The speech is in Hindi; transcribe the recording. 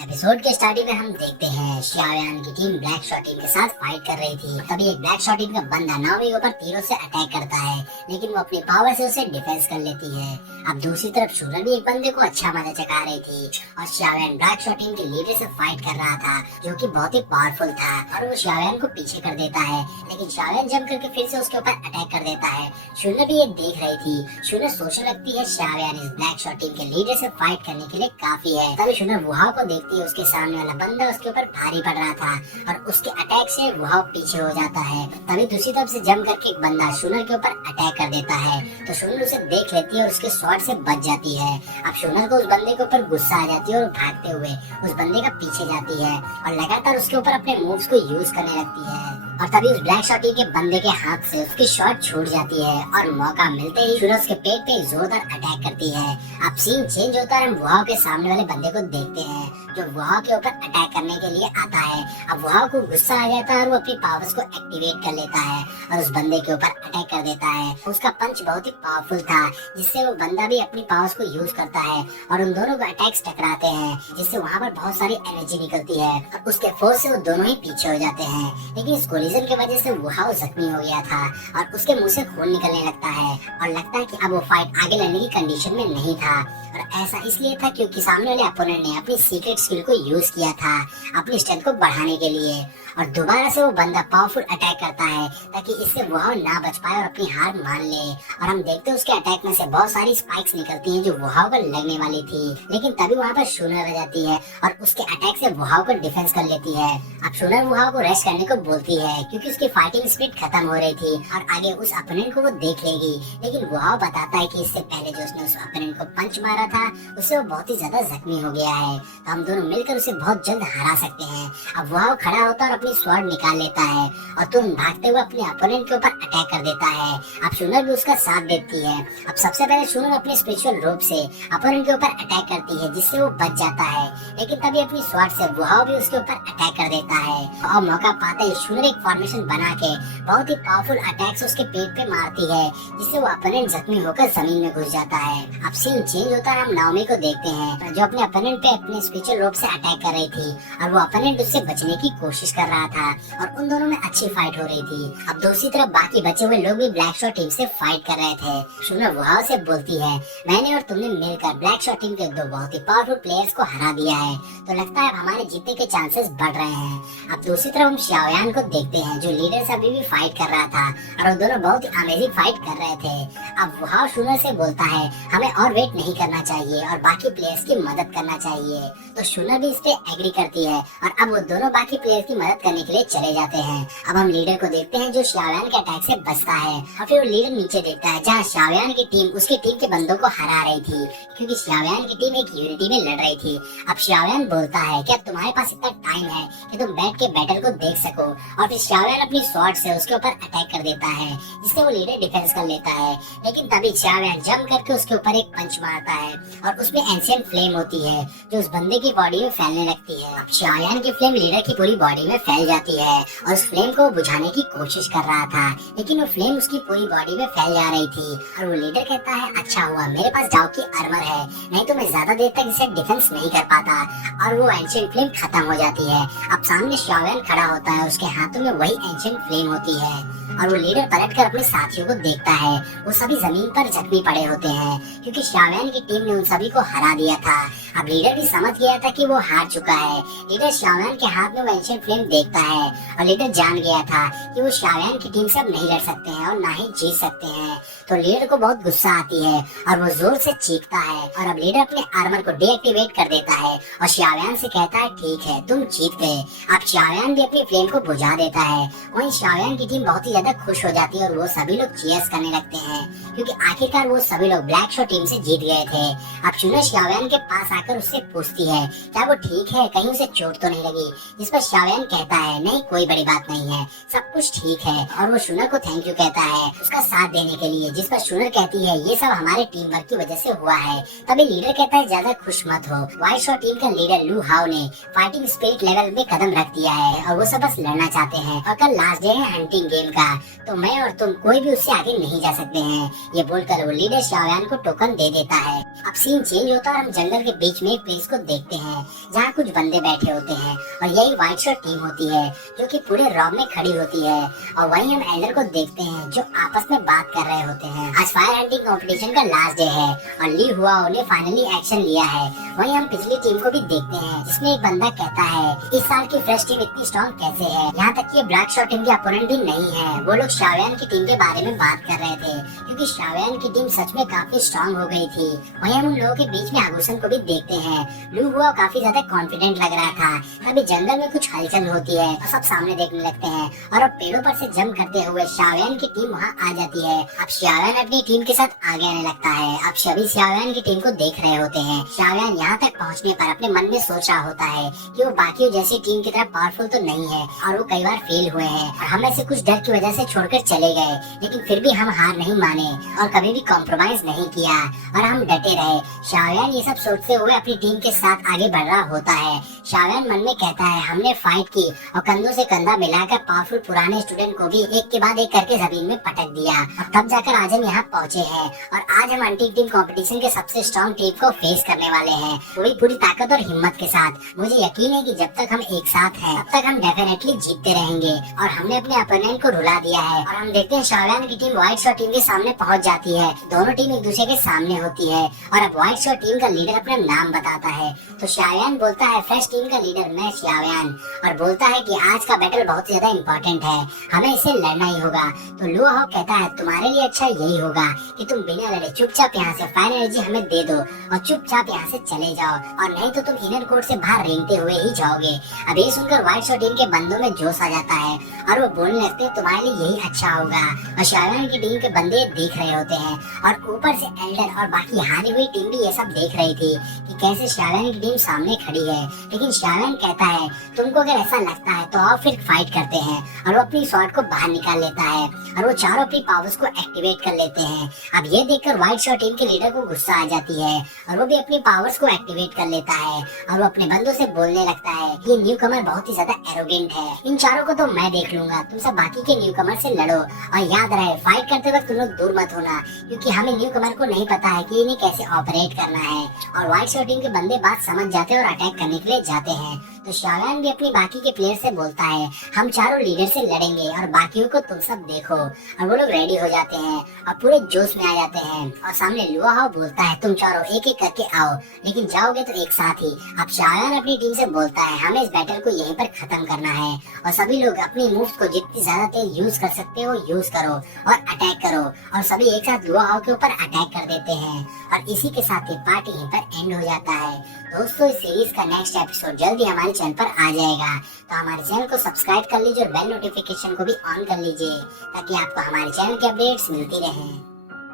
एपिसोड के स्टार्टिंग में हम देखते हैं शाओयान की टीम ब्लैक शॉट टीम के साथ फाइट कर रही थी। तभी एक ब्लैक शॉट टीम का बंदा नाओमी के ऊपर तीरों से अटैक करता है, लेकिन वो अपनी पावर से उसे डिफेंस कर लेती है। अब दूसरी तरफ शूनर भी एक बंदे को अच्छा मजा चखा रही थी और शाओयान ब्लैक शॉट टीम के लीडर से फाइट कर रहा था, जो कि बहुत ही पावरफुल था और वो शाओयान को पीछे कर देता है। लेकिन शाओयान जंप करके फिर से उसके ऊपर अटैक कर देता है। शूनर भी ये देख रही थी। शूनर सोचने लगती है शाओयान इस ब्लैक शॉट टीम के लीडर से फाइट करने के लिए काफी है। तभी शूनर वुहाओ को देखती है। उसके सामने वाला बंदा उसके ऊपर भारी पड़ रहा था और उसके अटैक से वुहाओ पीछे हो जाता है। तभी दूसरी तरफ से जंप करके एक बंदा शूनर के ऊपर अटैक कर देता है, तो शूनर उसे देख लेती है और उसके शॉट से बच जाती है। अब शूनर को उस बंदे के ऊपर गुस्सा आ जाती है और भागते हुए उस बंदे का पीछे जाती है और लगातार उसके ऊपर अपने मूव्स को यूज करने लगती है। और तभी उस ब्लैक शॉट के बंदे के हाथ से उसकी शॉट छूट जाती है और मौका मिलते ही शूनर उसके पेट पे जोरदार अटैक करती है। अब सीन चेंज होता है। हम वुहाओ के सामने वाले बंदे को देखते हैं जो वुहाओ के ऊपर अटैक करने के लिए आता है। अब वुहाओ को गुस्सा आ जाता है और वो अपनी पावर्स को एक्टिवेट कर लेता है और उस बंदे के ऊपर अटैक कर देता है। उसका पंच बहुत ही पावरफुल था, जिससे वो बंदा भी अपनी पावर्स को यूज करता है और उन दोनों को अटैक्स टकराते हैं, जिससे वहाँ पर बहुत सारी एनर्जी निकलती है और उसके फोर्स से वो दोनों ही पीछे हो जाते हैं। लेकिन इस कोलिजन की वजह से वुहाओ जख्मी हो गया था और उसके मुंह से खून निकलने लगता है और लगता है कि अब वो फाइट आगे लड़ने की कंडीशन में नहीं था। और ऐसा इसलिए था क्योंकि सामने वाले अपोनेंट ने अपनी सीक्रेट स्किल को यूज किया था अपनी स्ट्रेंथ को बढ़ाने के लिए। और दोबारा से वो बंदा पावरफुल अटैक करता है ताकि इससे वुहाओ ना बच पाए और अपनी हार मान ले। और हम देखते हैं उसके अटैक में से बहुत सारी स्पाइक्स निकलती हैं जो वुहाओ पर लगने वाली थी। लेकिन तभी वहाँ पर शूनर आ जाती है और उसके अटैक से वुहाओ को डिफेंस कर लेती है। अब शूनर वुहाओ को रेस्ट करने को बोलती है क्योंकि उसकी फाइटिंग स्पीड खत्म हो रही थी और आगे उस अपोनेंट को वो देख लेगी। लेकिन वुहाओ बताता है कि इससे पहले जो उसने उस अपोनेंट को पंच मारा था उससे वो बहुत ही ज्यादा जख्मी हो गया है, तो हम दोनों मिलकर उसे बहुत जल्द हरा सकते हैं। अब वुहाओ खड़ा होता है और अपनी स्वॉर्ड निकाल लेता है और तुरंत भागते हुए अपने अपोनेंट के ऊपर अटैक कर देता है। अब शूनर भी उसका साथ देती है। अब सबसे पहले शूनर अपने स्पिरिचुअल रूप से अपोनेंट के ऊपर अटैक करती है, जिससे वो बच जाता है। लेकिन तभी अपनी स्वॉर्ड से वुहाओ भी उसके ऊपर अटैक कर देता है और मौका पाते ही शूनर एक फॉर्मेशन बना के बहुत ही पावरफुल अटैक्स उसके पेट पे मारती है, जिससे वो अपोनेंट जख्मी होकर जमीन में घुस जाता है। अब सीन चेंज होता है। हम नाओमी को देखते हैं जो अपने अपोनेंट पे अपने स्पिरिचुअल रूप से अटैक कर रही थी और वो अपोनेंट उससे बचने की कोशिश कर रहा था और उन दोनों में अच्छी फाइट हो रही थी। अब दूसरी तरफ बाकी बचे हुए लोग भी ब्लैक शॉट टीम से फाइट कर रहे थे। शूनर वुहाओ से बोलती है, मैंने और तुमने मिलकर ब्लैक शॉट टीम के दो बहुत ही पावरफुल प्लेयर्स को हरा दिया है, तो लगता है हमारे जीतने के चांसेस बढ़ रहे हैं। अब दूसरी तरफ हम शाओयान को देखते हैं जो लीडर से अभी भी फाइट कर रहा था और वो दोनों बहुत ही अमेजिंग फाइट कर रहे थे। अब वुहाओ शूनर से बोलता है, हमें और वेट नहीं करना चाहिए और बाकी प्लेयर्स की मदद करना चाहिए, तो शूनर भी इस पे एग्री करती है और अब वो दोनों बाकी प्लेयर्स की मदद करने के लिए चले जाते हैं। अब हम लीडर को देखते हैं जो शाओयान के अटैक से बचता है और फिर वो लीडर नीचे देखता है जहाँ शाओयान की टीम उसकी टीम के बंदों को हरा रही थी, क्योंकि शाओयान की टीम एक यूनिटी में लड़ रही थी। अब शाओयान बोलता है कि अब तुम्हारे पास इतना टाइम है कि तुम बैठ के बैटल को देख सको, और फिर शाओयान अपनी स्वॉर्ड से उसके ऊपर अटैक कर देता है, जिससे वो लीडर डिफेंस कर लेता है। लेकिन तभी शाओयान जंप करके उसके ऊपर एक पंच मारता है और उसमें एंशिएंट फ्लेम होती है जो उस बंदे की बॉडी में फैलने लगती है। अब शाओयान की फ्लेम लीडर की पूरी बॉडी में फैल जाती है और उस फ्लेम को बुझाने की कोशिश कर रहा था, लेकिन वो फ्लेम उसकी पूरी बॉडी में फैल जा रही थी। और वो लीडर कहता है, अच्छा हुआ मेरे पास जाओ की आर्मर है, नहीं तो मैं ज्यादा देर तक इसे डिफेंस नहीं कर पाता। और वो एंशिएंट फ्लेम खत्म हो जाती है। अब सामने शाओयान खड़ा होता है, उसके हाथों में वही एंशिएंट फ्लेम होती है और वो लीडर पलटकर अपने साथियों को देखता है। वो सभी जमीन पर जख्मी पड़े होते हैं क्योंकि शाओयान की टीम ने उन सभी को हरा दिया था। अब लीडर भी समझ गया था कि वो हार चुका है। लीडर शाओयान के हाथ में वो एंशिएंट फ्लेम देखता है और लीडर जान गया था कि वो शाओयान की टीम से अब नहीं लड़ सकते हैं और ना ही जीत सकते हैं। तो लीडर को बहुत गुस्सा आती है और वो जोर से चीखता है और अब लीडर अपने आर्मर को डीएक्टिवेट कर देता है और शाओयान से कहता है, ठीक है तुम जीत गए। अब शाओयान भी अपनी फ्लेम को बुझा देता है। वहीं शाओयान की टीम बहुत ही ज्यादा खुश हो जाती है और वो सभी लोग चीयर्स करने लगते हैं क्योंकि आखिरकार वो सभी लोग ब्लैक शॉट टीम से जीत गए थे। अब शूनर शाओयान के पास आकर उससे पूछती है, क्या वो ठीक है, कहीं उसे चोट तो नहीं लगी? जिस पर शाओयान कहता है, नहीं कोई बड़ी बात नहीं है, सब कुछ ठीक है। और वो शूनर को थैंक यू कहता है उसका साथ देने के लिए, जिस पर शूनर कहती है ये सब हमारे टीम वर्क की वजह से हुआ है। तभी लीडर कहता है ज्यादा खुश मत हो। व्हाइट शॉर्ट टीम का लीडर लू हाउ ने फाइटिंग स्पिरिट लेवल में कदम रख दिया है और वो सब बस लड़ना चाहते हैं और कल लास्ट डे है हंटिंग गेम का, तो मैं और तुम कोई भी उससे आगे नहीं जा सकते हैं। ये बोलकर वो लीडर शाओयान को टोकन दे देता है। अब सीन चेंज होता है और हम जंगल के बीच में एक प्लेस को देखते हैं जहाँ कुछ बंदे बैठे होते हैं और यही व्हाइट शॉर्ट टीम होती है जो कि पूरे रॉब में खड़ी होती है। और वहीं हम एल्डर को देखते हैं जो आपस में बात कर रहे होते हैं। आज फायर हंटिंग कंपटीशन का लास्ट डे है और ली हुआओ ने फाइनली एक्शन लिया है। वहीं हम पिछली टीम को भी देखते हैं जिसमें एक बंदा कहता है इस साल की फ्रेश टीम इतनी स्ट्रॉन्ग कैसे है, यहाँ तक कि ब्लैक शॉर्ट टीम के अपोनेंट भी नहीं है। वो लोग शाओयान की टीम के बारे में बात कर रहे थे क्योंकि शाओयान की टीम सच में काफी स्ट्रॉन्ग हो गई थी। वहीं हम उन लोगों के बीच में आगूसन को भी देखते हैं। लू हुआ काफी ज्यादा कॉन्फिडेंट लग रहा था। तभी जंगल में कुछ हलचल होती है और सब सामने देखने लगते हैं और अब पेड़ों पर से जंप करते हुए शाओयान की टीम वहाँ आ जाती है। अब शाओयान अपनी टीम के साथ आगे आने लगता है। अब सभी शाओयान की टीम को देख रहे होते हैं। शाओयान यहाँ तक पहुँचने पर अपने मन में सोच रहा होता है कि वो बाकियों जैसी टीम की तरह पावरफुल तो नहीं है और वो कई बार फेल हुए हैं और हम ऐसे कुछ डर की वजह से छोड़कर चले गए, लेकिन फिर भी हम हार नहीं माने और कभी भी कॉम्प्रोमाइज नहीं किया और हम डटे रहे। शाओयान ये सब सोचते हुए अपनी टीम के साथ आगे बढ़ रहा होता है। शाओयान मन में कहता है हमने फाइट की और कंधों से कंधा मिलाकर पावरफुल पुराने स्टूडेंट को भी एक के बाद एक करके जमीन में पटक दिया और तब जाकर आज हम यहाँ पहुँचे हैं और आज हम अंटी टीम कंपटीशन के सबसे स्ट्रॉन्ग टीम को फेस करने वाले हैं, वही पूरी ताकत और हिम्मत के साथ। मुझे यकीन है कि जब तक हम एक साथ हैं तब तक हम डेफिनेटली जीतते रहेंगे और हमने अपने अपोनेंट को रुला दिया है। और हम देखते हैं शाओयान की टीम व्हाइट शॉर्ट टीम के सामने पहुंच जाती है। दोनों टीम एक दूसरे के सामने होती है और अब व्हाइट शॉर्ट टीम का लीडर अपना नाम बताता है। तो शाओयान बोलता है फ्रेश टीम का लीडर मैं शाओयान, और बोलता है कि आज का बैटल बहुत ज्यादा इम्पोर्टेंट है, हमें इसे लड़ना ही होगा। तो लू हाओ कहता है तुम्हारे लिए अच्छा यही होगा कि तुम बिना लड़े चुपचाप यहाँ से फायर एनर्जी हमें दे दो और चुपचाप यहाँ से चले जाओ, और नहीं तो तुम इनर कोर्ट से बाहर रेंगते हुए ही जाओगे। अब ये सुनकर व्हाइट शॉर्ट टीम के बंदों में जोश आ जाता है और वो बोलने लगते हैं तुम्हारे लिए यही अच्छा होगा। और शाओयान की टीम के बंदे देख रहे होते हैं और ऊपर से एल्डर और बाकी हारी हुई टीम भी ये सब देख रही थी कि कैसे शाओयान की टीम सामने खड़ी है। लेकिन शाओयान कहता है तुमको अगर ऐसा लगता है तो आओ फिर फाइट करते हैं, और वो अपनी शॉट को बाहर निकाल लेता है और वो चारों अपनी पावर्स को एक्टिवेट कर लेते हैं। अब ये देखकर व्हाइट शॉर्ट टीम के लीडर को गुस्सा आ जाती है और वो भी अपनी पावर्स को एक्टिवेट कर लेता है और वो अपने बंदों से बोलने लगता है ये न्यू कमर बहुत ही ज्यादा एरोगेंट है, इन चारों को तो मैं देख लूंगा, तुम सब बाकी के न्यू कमर से लड़ो। और याद रहे फाइट करते वक्त तुम लोग दूर मत होना क्योंकि हमें न्यू कमर को नहीं पता है कि इन्हें कैसे ऑपरेट करना है। और व्हाइट शॉर्ट टीम के बंदे बात समझ जाते हैं और अटैक करने के लिए जाते हैं। तो शाओयान भी अपनी बाकी के प्लेयर से बोलता है हम चारों लीडर से लड़ेंगे और बाकियों को तुम सब देखो, और वो लोग रेडी हो जाते हैं और पूरे जोश में आ जाते हैं। और सामने लू हाओ बोलता है तुम चारों एक एक करके आओ, लेकिन जाओगे तो एक साथ ही। अब शाओयान अपनी टीम से बोलता है हमें इस बैटल को यहीं पर खत्म करना है और सभी लोग अपनी मूव्स को जितनी ज्यादा तेज यूज कर सकते हो यूज करो और अटैक करो। और सभी एक साथ लू हाओ के ऊपर अटैक कर देते हैं और इसी के साथ ही पार्टी यहीं पर एंड हो जाता है। दोस्तों इस सीरीज का नेक्स्ट एपिसोड जल्दी हमारे चैनल पर आ जाएगा, तो हमारे चैनल को सब्सक्राइब कर लीजिए और बेल नोटिफिकेशन को भी ऑन कर लीजिए ताकि आपको हमारे चैनल के अपडेट्स मिलती रहें।